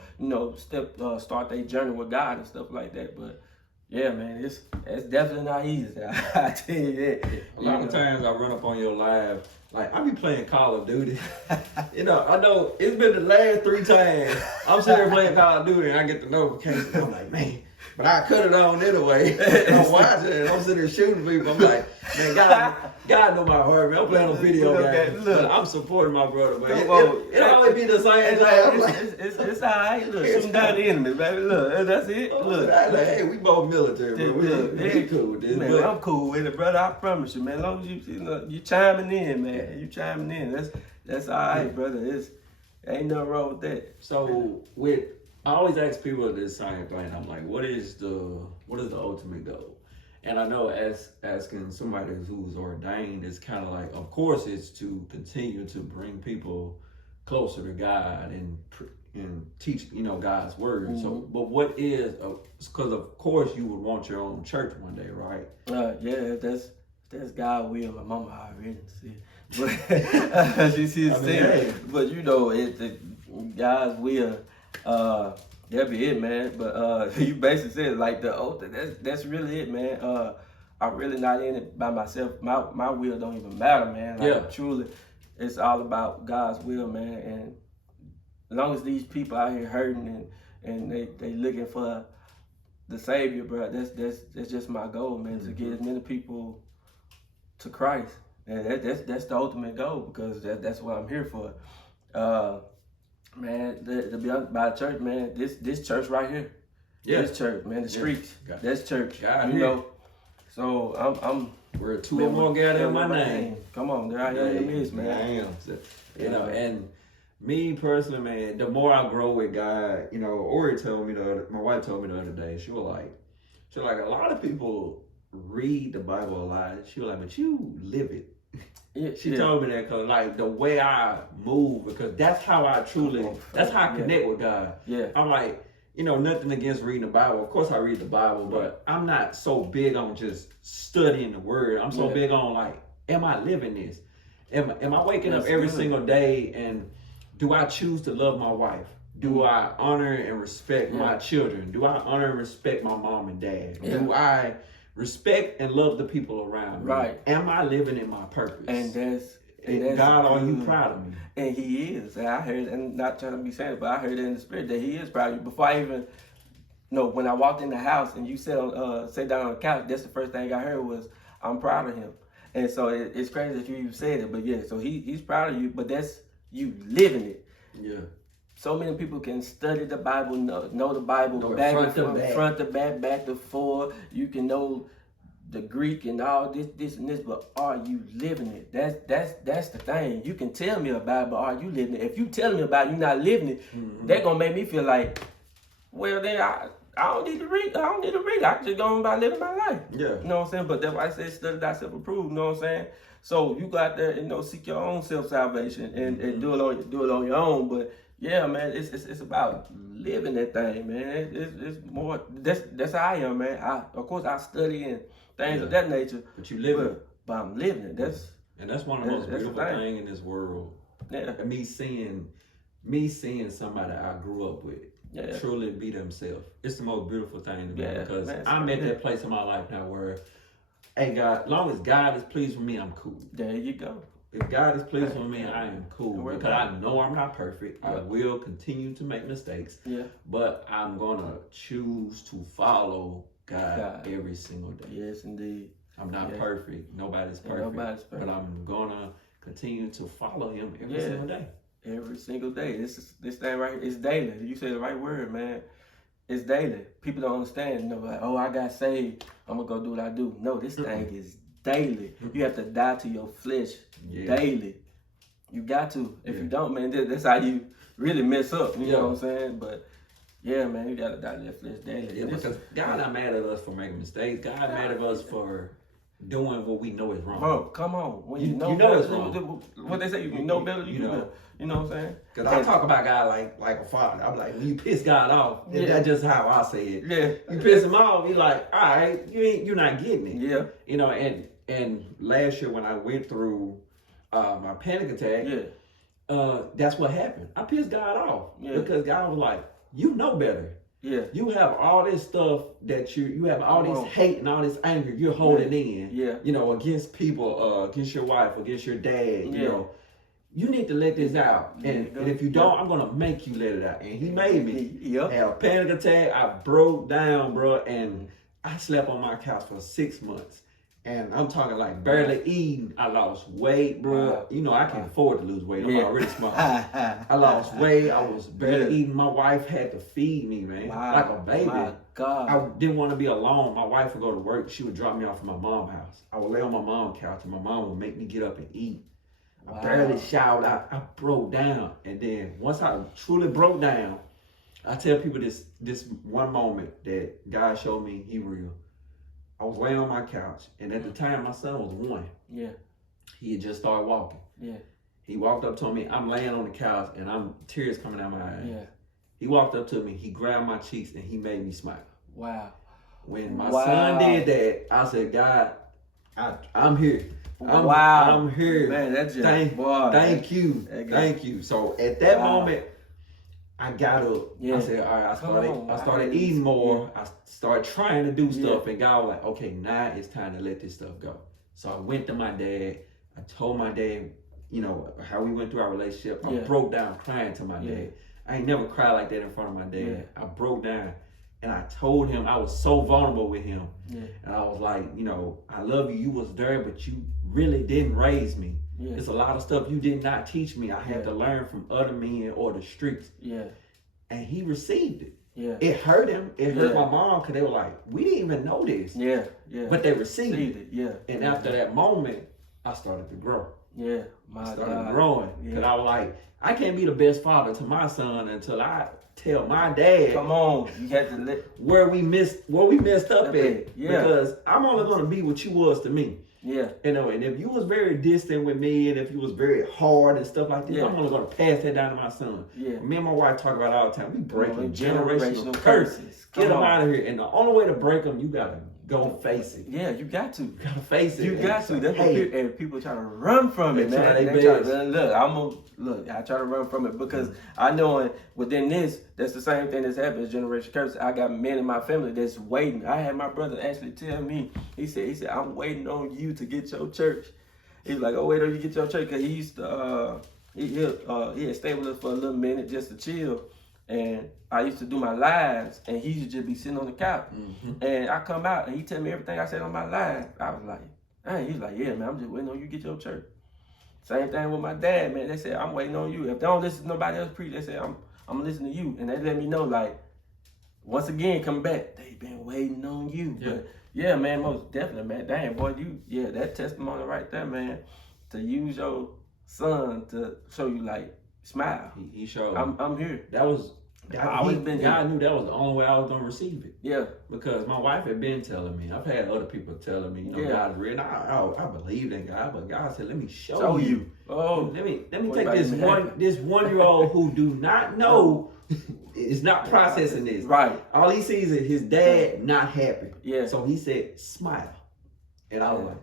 start their journey with God and stuff like that. But yeah, man, it's definitely not easy. I tell you that. A lot of times I run up on your live, like, I be playing Call of Duty. I know it's been the last 3 times I'm sitting there playing Call of Duty and I get the notification. I'm like, man, but I cut it on anyway. And I'm watching it and I'm sitting there shooting people. I'm like, man, God know my heart, man. I'm playing on video games. But I'm supporting my brother, man. It always be the same thing. It's all right. Look, shooting down the enemy, baby. Look, that's it. Look. Like, hey, we both military, bro. We cool with this. Man, I'm cool with it, brother. I promise you, man. As long as you chiming in, man. You chiming in. That's all right, brother. Ain't nothing wrong with that. So I always ask people this same thing. I'm like, what is the ultimate goal? And I know asking somebody who's ordained is kind of like, of course, it's to continue to bring people closer to God and teach, God's word. Mm-hmm. So, but what is, because of course you would want your own church one day, right? Yeah, that's God's will. My mama already see it. But she sees it. But it's God's will. That'd be it, man. But you basically said like the oath. That's really it, man. I'm really not in it by myself. My will don't even matter, man. Like, truly, it's all about God's will, man. And as long as these people out here hurting and they looking for the Savior, bro, that's just my goal, man. Mm-hmm. To get as many people to Christ, and that's the ultimate goal, because that's what I'm here for. Man, to be honest, by the church, man, this church right here, this church, man, the streets, that's church, know. So I'm we're two or more gathered in my name. Come on, there I am in the midst, man. I am, and me personally, man, the more I grow with God, Ori told me my wife told me the other day, she was like, a lot of people read the Bible a lot. She was like, but you live it. She told me that because, like, the way I move, because that's how I that's how I connect with God. Yeah. I'm like, nothing against reading the Bible. Of course I read the Bible, but I'm not so big on just studying the word. I'm so big on, like, am I living this? Am I waking up every single day, and do I choose to love my wife? Do I honor and respect my children? Do I honor and respect my mom and dad? Yeah. Do I respect and love the people around me? Right. Am I living in my purpose? And that's God, are you proud of me? And He is. And I heard, and not trying to be saying it, but I heard it in the spirit that He is proud of you. Before I even when I walked in the house and you sat down on the couch, that's the first thing I heard was, I'm proud of him. And so it's crazy that you even said it, but so he's proud of you, but that's you living it. Yeah. So many people can study the Bible, know the Bible front to back to forth. You can know the Greek and all this and this, but are you living it? That's the thing. You can tell me about it, but are you living it? If you tell me about it, you're not living it, that's gonna make me feel like, well, then I don't need to read. I don't need to read. I can just go on by living my life. Yeah. You know what I'm saying? But that's why I say study thyself approved. You know what I'm saying? So you go out there and seek your own self-salvation and do it on your own. But yeah, man, it's about living that thing, man. It's more. That's how I am, man. Of course I study and things of that nature. But you live it. But I'm living it. That's one of the most beautiful things in this world. Yeah. Me seeing somebody I grew up with. Yeah. Truly be themselves. It's the most beautiful thing to me, because I'm at that place in my life now where, hey God, as long as God is pleased with me, I'm cool. There you go. If God is pleased with me, I am cool, because I know I'm not perfect. I will continue to make mistakes. Yeah. But I'm gonna choose to follow God every single day. Yes, indeed. I'm not perfect. Nobody's perfect. But I'm gonna continue to follow Him every single day. Every single day. This thing right here, it's daily. You said the right word, man. It's daily. People don't understand. Like, oh, I got saved, I'm gonna go do what I do. No, this thing is daily. You have to die to your flesh daily. You got to. If you don't, man, that's how you really mess up. You know what I'm saying? But yeah, man, you gotta die to your flesh daily. Yeah, because God not mad at us for making mistakes. God mad at us for doing what we know is wrong. Bro, come on. When you know it's wrong. What they say, you know better, you do better. You know what I'm saying? Because I talk about God like a father. I'm like, when you piss God off, that's just how I say it. Yeah. You piss him off, you're like, all right, you're not getting it. Yeah. And last year when I went through my panic attack, that's what happened. I pissed God off because God was like, you know better. Yeah. You have all this stuff that you have all this hate and all this anger you're holding in. Yeah. Against people, against your wife, against your dad. You know, you need to let this out. And if you don't, I'm gonna make you let it out. And He made me. I had a panic attack. I broke down, bro, and I slept on my couch for 6 months. And I'm talking like barely eating. I lost weight, bro. I can afford to lose weight. I'm already smart. I lost weight. I was barely eating. My wife had to feed me, man, like a baby. My God. I didn't want to be alone. My wife would go to work. She would drop me off at my mom's house. I would lay on my mom's couch, and my mom would make me get up and eat. I barely shouted. I broke down. And then once I truly broke down, I tell people this one moment that God showed me he real. I was laying on my couch, and at the time my son was 1. Yeah. He had just started walking. Yeah. He walked up to me. I'm laying on the couch, and tears coming out my eyes. Yeah. He walked up to me. He grabbed my cheeks, and he made me smile. Wow. When my son did that, I said, God, I'm here. I'm here. Man, that's just thank you. So at that moment, I got up. Yeah. I said, all right, I started eating more. I started trying to do stuff, and God was like, okay, now it's time to let this stuff go. So I went to my dad. I told my dad, you know, how we went through our relationship. I broke down crying to my dad. I ain't never cried like that in front of my dad. I broke down. And I told him, I was so vulnerable with him. Yeah. And I was like, you know, I love you. You was there, but you really didn't raise me. Yeah. It's a lot of stuff you did not teach me. I had to learn from other men or the streets. Yeah. And he received it. Yeah. It hurt him. It hurt my mom because they were like, we didn't even know this. Yeah. Yeah. But they received it. Yeah. And after that moment, I started to grow. Yeah. I started growing. Because I was like, I can't be the best father to my son until I tell my dad. Come on, you had to where we messed up at. Yeah. Because I'm only gonna be what you was to me. Yeah. You know, and if you was very distant with me, and if you was very hard and stuff like this, I'm only gonna pass that down to my son. Yeah. Me and my wife talk about it all the time. We breaking generational curses. Get them out of here. And the only way to break them, you gotta go face it. Yeah, you got to. You gotta face it. You got to. That's what people try to run from it, man. They try to look. I try to run from it because I know within this, that's the same thing that's happened. Generation curse. I got men in my family that's waiting. I had my brother actually tell me. He said, I'm waiting on you to get your church. He's like, oh, wait till you get your church, because he used to he had stayed with us for a little minute just to chill. And I used to do my lives, and he used to just be sitting on the couch. Mm-hmm. And I come out, and he tell me everything I said on my live. I was like, hey, he's like, yeah, man, I'm just waiting on you to get your church. Same thing with my dad, man. They said, I'm waiting on you. If they don't listen to nobody else preach, they say, I'm listening to you. And they let me know, like, once again, come back, they been waiting on you. Yeah. But yeah, man, most definitely, man. Dang, boy, that testimony right there, man, to use your son to show you, like, smile. He showed. I'm here. God knew that was the only way I was gonna receive it. Yeah. Because my wife had been telling me. I've had other people telling me, you know, God's real. And I believed in God, but God said, let me show you. Oh. Let me take this 1-year-old who do not know is not processing this. Right. All he sees is his dad not happy. Yeah. So he said, smile. And I was like,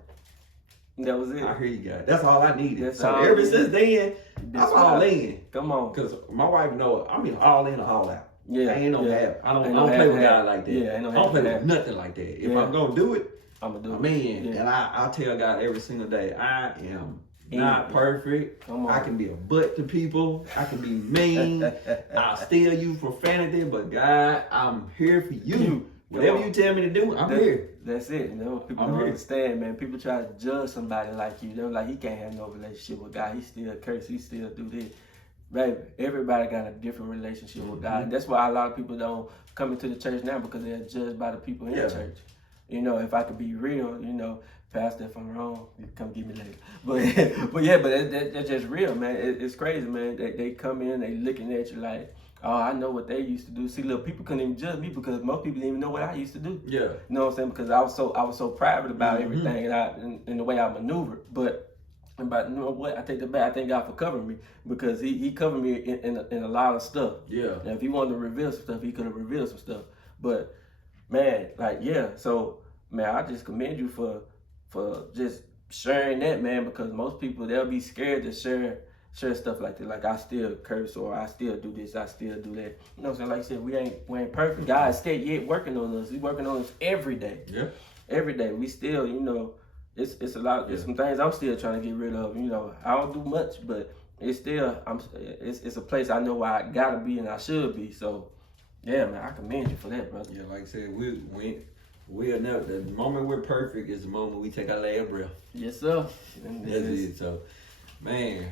that was it. I hear you guys. That's all I needed. So ever since then, I'm all in. Come on. Because my wife knows, I mean, all in or all out. Yeah. I ain't no half. I don't play with God like that. Yeah, I don't play with nothing like that. If I'm going to do it, I'm going to do it. I'm in. Yeah. And I tell God every single day, I am not perfect. I can be a butt to people. I can be mean. I'll still use profanity, but God, I'm here for you. Whatever you tell me to do, I'm here. That's it. You know, people don't understand, man. People try to judge somebody like you. They're like, he can't have no relationship with God. He still curse. He still do this. Baby, everybody got a different relationship with God. That's why a lot of people don't come into the church now, because they're judged by the people in the church. You know, if I could be real, you know, Pastor, if I'm wrong, you come get me later. But that's just real, man. It's crazy, man. They come in, they looking at you like, oh, I know what they used to do. See, look, people couldn't even judge me because most people didn't even know what I used to do. Yeah. You know what I'm saying? Because I was so private about everything and the way I maneuvered. But you know what? I take that back. I thank God for covering me, because he covered me in a lot of stuff. Yeah. Now, if he wanted to reveal some stuff, he could have revealed some stuff. But man, like, yeah. So man, I just commend you for just sharing that, man, because most people, they'll be scared to share stuff like that. Like, I still curse, or I still do this, I still do that. You know what I'm saying? Like I said, we ain't perfect. God is still yet working on us. He's working on us every day. Yeah. Every day. We still, you know, it's a lot. It's some things I'm still trying to get rid of. You know, I don't do much, but it's still it's a place I know where I gotta be and I should be. So yeah, man, I commend you for that, brother. Yeah, like I said, we are never, the moment we're perfect is the moment we take our last breath. Yes, sir. That's it. So, man,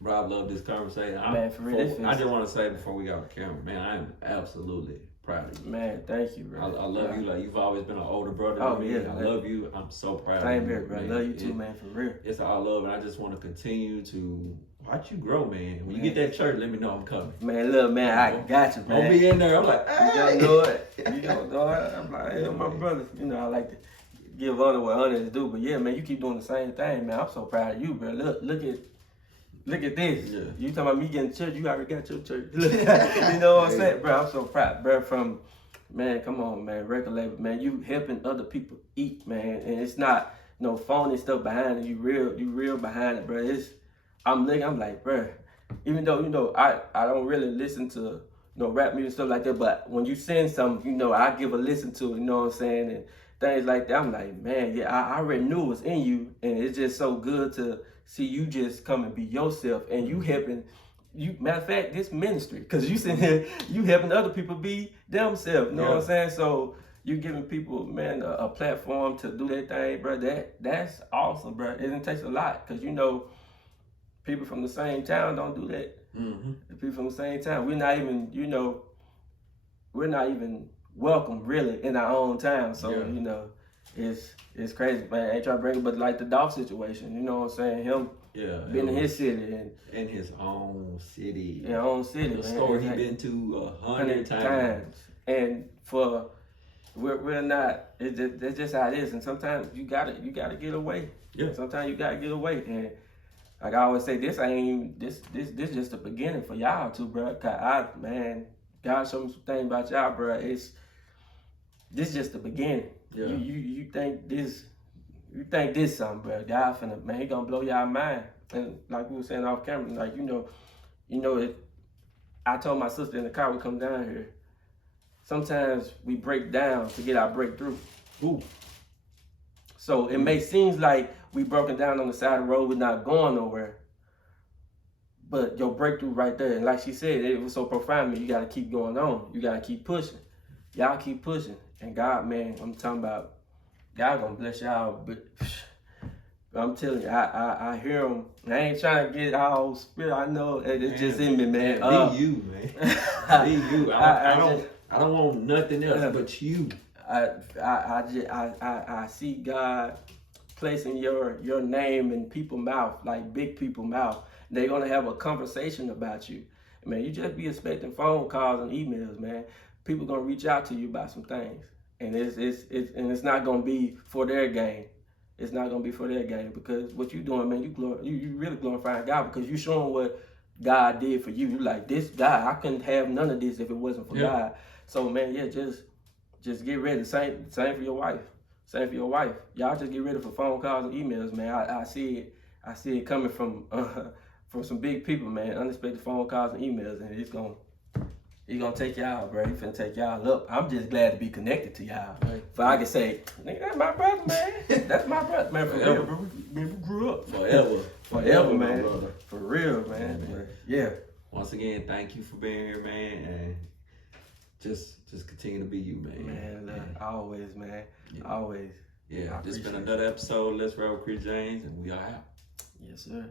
Rob, love this conversation. Man, for real, I just want to say before we got on camera, man, I am absolutely proud of you. Man, thank you, bro. I love you. Like, you've always been an older brother to me. I love you. I'm so proud of you. Same here, bro. I love you too, man, for real. It's all love, and I just want to continue to watch you grow, man. When you get that church, let me know I'm coming. Man, look, man, I got you, man. I'll be in there. I'm like, hey. You don't know it. You don't know it. I'm like, hey, my brother. You know, I like to give honor what honor is due. But yeah, man, you keep doing the same thing, man. I'm so proud of you, bro. Look at this. Yeah. You talking about me getting church, you already got your church. You know what I'm saying? Bro, I'm so proud, bro. From, man, come on, man, record label, man. You helping other people eat, man. And it's not no phony stuff behind it. You real behind it, bro. I'm like, bro, even though, you know, I don't really listen to rap music and stuff like that, but when you send something, you know, I give a listen to it, you know what I'm saying? And things like that. I'm like, man, yeah, I already knew it was in you. And it's just so good to see you just come and be yourself, and you helping. Matter of fact, this ministry, because you sitting here, you helping other people be themselves. You know what I'm saying? So you giving people, man, a platform to do their thing, bro. That's awesome, bro. It takes a lot, because you know, people from the same town don't do that. Mm-hmm. The people from the same town, we're not even, you know, we're not even welcome really in our own town. So you know. It's crazy, man. I ain't trying to bring it, but like the Dolph situation, you know what I'm saying? Him being in his city and in his own city. In his own city, the man. store he been to 100 times. And we're not. That's just how it is. And sometimes you gotta get away. Yeah. Sometimes you gotta get away. And like I always say, this just the beginning for y'all too, bro. Cause God showed me some things about y'all, bro. This just the beginning. Yeah. You think this something, bro. God finna, man, he gonna blow y'all mind. And like we were saying off camera, like, you know, I told my sister in the car, we come down here, sometimes we break down to get our breakthrough. Ooh. So it may seem like we broken down on the side of the road, we're not going nowhere. But your breakthrough right there, and like she said, it was so profound, man, you gotta keep going on. You gotta keep pushing. Y'all keep pushing. And God, man, I'm talking about, God gonna bless y'all, but I'm telling you, I hear him. I ain't trying to get all spirit. I know it's just in me, man. Be you, man. Be you. I don't want nothing else but you. I see God placing your name in people's mouth, like big people's mouth. They're gonna have a conversation about you. Man, you just be expecting phone calls and emails, man. People gonna reach out to you about some things, and it's not gonna be for their gain. It's not gonna be for their gain, because what you doing, man, you really glorifying God, because you showing what God did for you. You like, this God, I couldn't have none of this if it wasn't for God. So man, yeah, just get ready. Same for your wife. Same for your wife. Y'all just get ready for phone calls and emails, man. I see it coming from some big people, man. Unexpected phone calls and emails, and He's gonna take y'all, bro. He finna take y'all up. I'm just glad to be connected to y'all. Right. For I can say, nigga, that's my brother, man. That's my brother, man. Forever, bro. We grew up. Forever, man. Brother. For real, man. Yeah. Once again, thank you for being here, man. And just continue to be you, man. Man, always, man. Yeah. Always. Yeah. This been another episode. Let's Rap with Kris Jamez, and we are out. Yes, sir.